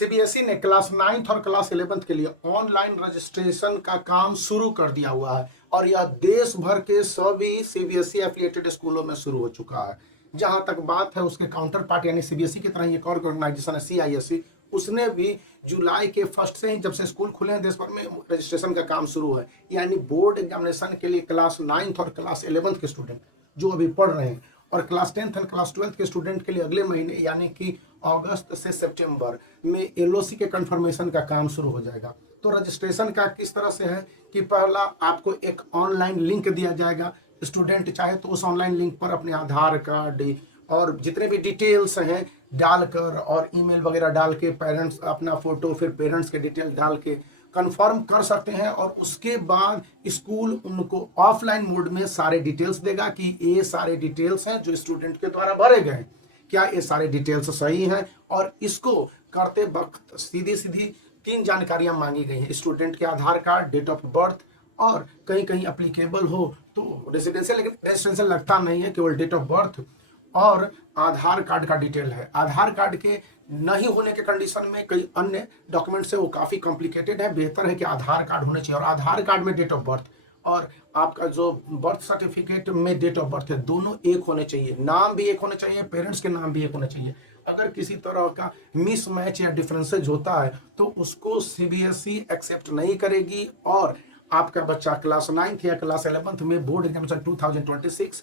CBSE ने class 9th और class 11th के लिए ऑनलाइन रजिस्ट्रेशन का काम शुरू कर दिया हुआ है और यह देश भर के सभी सीबीएसई एफिलिएटेड स्कूलों में शुरू हो चुका है। जहां तक बात है उसके काउंटर पार्ट यानी सीबीएसई की तरह एक और ऑर्गेनाइजेशन है सीआईएससी, उसने भी जुलाई के फर्स्ट से ही जब से स्कूल खुले हैं देश भर में रजिस्ट्रेशन का काम शुरू है। यानी बोर्ड एग्जामिनेशन के लिए क्लास 9th और क्लास 11th के स्टूडेंट जो अभी पढ़ रहे हैं और क्लास 10th और क्लास 12th के स्टूडेंट के लिए अगले महीने यानी कि अगस्त से सितंबर में एलओसी के कंफर्मेशन का काम शुरू हो जाएगा। तो रजिस्ट्रेशन का किस तरह से है कि पहला आपको एक ऑनलाइन लिंक दिया जाएगा। स्टूडेंट चाहे तो उस ऑनलाइन लिंक पर अपने आधार कार्ड और जितने भी डिटेल्स हैं डालकर और ईमेल वगैरह डाल के पेरेंट्स अपना फोटो फिर पेरेंट्स के डिटेल डाल के कंफर्म कर सकते हैं और उसके बाद स्कूल उनको ऑफलाइन मोड में सारे डिटेल्स देगा कि ये सारे डिटेल्स हैं जो स्टूडेंट के द्वारा भरे गए, क्या ये सारे डिटेल्स सही हैं। और इसको करते वक्त सीधी सीधी 3 जानकारियां मांगी गई हैं, स्टूडेंट के आधार कार्ड, डेट ऑफ बर्थ और कहीं कहीं अप्लीकेबल हो तो रेसिडेंशियल, लेकिन रेसिडेंशियल लगता नहीं है, केवल डेट ऑफ बर्थ और आधार कार्ड का डिटेल है। आधार कार्ड के नहीं होने के कंडीशन में कई अन्य डॉक्यूमेंट से वो काफ़ी कॉम्प्लिकेटेड है, बेहतर है कि आधार कार्ड होने चाहिए और आधार कार्ड में डेट ऑफ बर्थ और आपका जो बर्थ सर्टिफिकेट में डेट ऑफ बर्थ है दोनों एक होने चाहिए, नाम भी एक होने चाहिए, पेरेंट्स के नाम भी एक होने चाहिए। अगर किसी तरह का मिसमैच या डिफरेंसेज होता है तो उसको सीबीएसई एक्सेप्ट नहीं करेगी और आपका बच्चा क्लास 9th या क्लास 11th में board examination 2026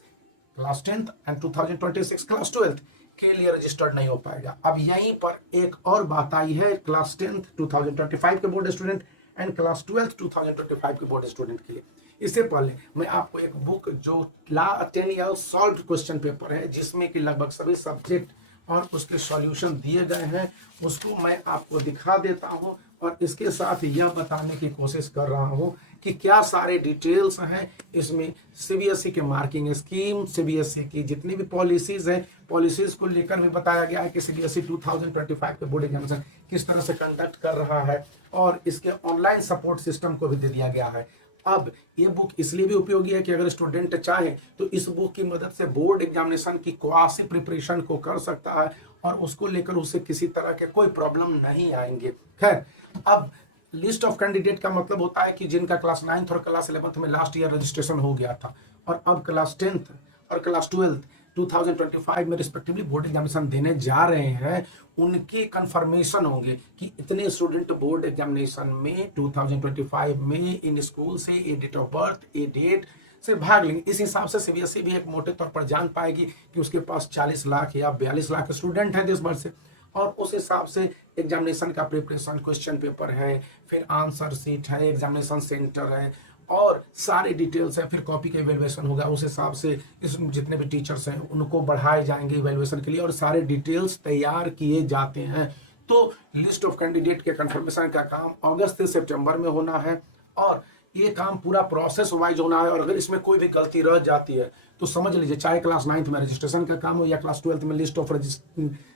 class 10th and 2026 class 12th के लिए रजिस्टर्ड नहीं हो पाएगा। अब यहीं पर एक और बात आई है क्लास 10th 2025 के board student and class 12th 2025 के बोर्ड स्टूडेंट के लिए। इससे पहले मैं आपको एक बुक जो 10 ईयर सॉल्व क्वेश्चन पेपर है जिसमें कि लगभग सभी सब्जेक्ट और उसके सॉल्यूशन दिए गए हैं उसको मैं आपको दिखा देता हूँ और इसके साथ यह बताने की कोशिश कर रहा हूँ कि क्या सारे डिटेल्स हैं इसमें। सीबीएसई के मार्किंग स्कीम, सीबीएसई की जितनी भी पॉलिसीज हैं, पॉलिसीज को लेकर भी बताया गया है कि सीबीएसई 2025 के बोर्ड एग्जामिनेशन किस तरह से कंडक्ट कर रहा है और इसके ऑनलाइन सपोर्ट सिस्टम को भी दे दिया गया है। अब ये बुक इसलिए भी उपयोगी है कि अगर स्टूडेंट चाहे तो इस बुक की मदद से बोर्ड एग्जामिनेशन की क्वासी प्रिपरेशन को कर सकता है और उसको लेकर उसे किसी तरह के कोई प्रॉब्लम नहीं आएंगे। खैर, अब लिस्ट ऑफ कैंडिडेट का मतलब होता है कि जिनका क्लास 9th और क्लास 11th में लास्ट ईयर रजिस्ट्रेशन हो गया था और अब क्लास 10th और क्लास 12th 2025 में रिस्पेक्टिवली बोर्ड एग्जामिनेशन देने जा रहे हैं, उनकी कंफर्मेशन होंगे कि इतने स्टूडेंट बोर्ड एग्जामिनेशन में 2025 में इन स्कूल से ये डेट ऑफ बर्थ ये डेट से भाग लेंगे। इस हिसाब से सीबीएसई भी एक मोटे तौर पर जान पाएगी कि उसके पास 40 लाख या 42 लाख स्टूडेंट हैं देश भर से और उस हिसाब से एग्जामिनेशन का प्रिपरेशन, क्वेश्चन पेपर है, फिर आंसर शीट है, एग्जामिनेशन सेंटर है और सारे डिटेल्स है, फिर कॉपी का इवेल्युएशन होगा। उस हिसाब से इस जितने भी टीचर्स हैं उनको बढ़ाए जाएंगे इवेल्युएशन के लिए और सारे डिटेल्स तैयार किए जाते हैं। तो लिस्ट ऑफ कैंडिडेट के कंफर्मेशन का काम अगस्त से सितंबर में होना है और ये काम पूरा प्रोसेस वाइज होना है और अगर इसमें कोई भी गलती रह जाती है तो समझ लीजिए चाहे क्लास 9th में रजिस्ट्रेशन का काम हो या क्लास 12th में लिस्ट ऑफ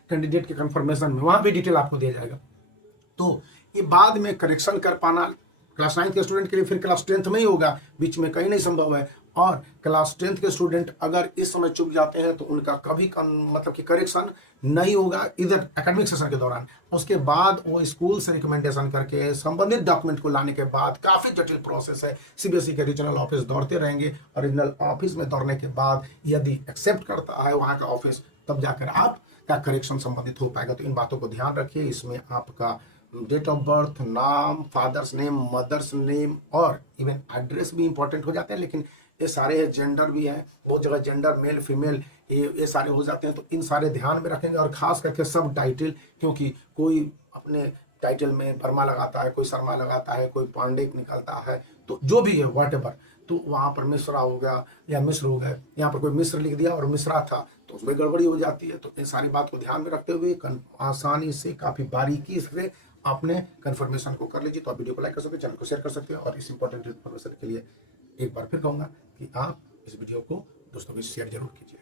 कैंडिडेट के कंफर्मेशन में वहां भी डिटेल आपको दिया जाएगा। तो ये बाद में करेक्शन कर पाना क्लास 9th के स्टूडेंट के लिए फिर क्लास 10th में ही होगा, बीच में कहीं नहीं संभव है। और क्लास 10th के स्टूडेंट अगर इस समय चुक जाते हैं तो उनका कभी मतलब कि करेक्शन नहीं होगा इधर एकेडमिक सेशन के दौरान। उसके बाद वो स्कूल से रिकमेंडेशन करके संबंधित डॉक्यूमेंट को लाने के बाद काफ़ी जटिल प्रोसेस है, सीबीएसई के रीजनल ऑफिस दौड़ते रहेंगे और रीजनल ऑफिस में दौड़ने के बाद यदि एक्सेप्ट करता है वहाँ का ऑफिस तब जाकर आपका करेक्शन संबंधित हो पाएगा। तो इन बातों को ध्यान रखिए। इसमें आपका डेट ऑफ बर्थ, नाम, फादर्स नेम, मदर्स नेम और इवन एड्रेस भी इंपॉर्टेंट हो जाते हैं, लेकिन ये सारे जेंडर भी हैं, बहुत जगह जेंडर मेल फीमेल ये सारे हो जाते हैं। तो इन सारे ध्यान में रखेंगे और खास करके सब टाइटल, क्योंकि कोई अपने टाइटल में वर्मा लगाता है, कोई शर्मा लगाता है, कोई पांडे निकलता है, तो जो भी है वॉट एवर, तो वहाँ पर मिश्रा हो गया या मिश्र हो गए, यहाँ पर कोई मिश्र लिख दिया और मिश्रा था तो उसमें गड़बड़ी हो जाती है। तो इन सारी बात को ध्यान में रखते हुए आसानी से काफ़ी बारीकी से आपने कंफर्मेशन को कर लीजिए। तो आप वीडियो को लाइक कर सकते हैं, चैनल को शेयर कर सकते हैं और इस इंपॉर्टेंट इन्फॉर्मेशन के लिए एक बार फिर कहूँगा कि आप इस वीडियो को दोस्तों के शेयर जरूर कीजिए।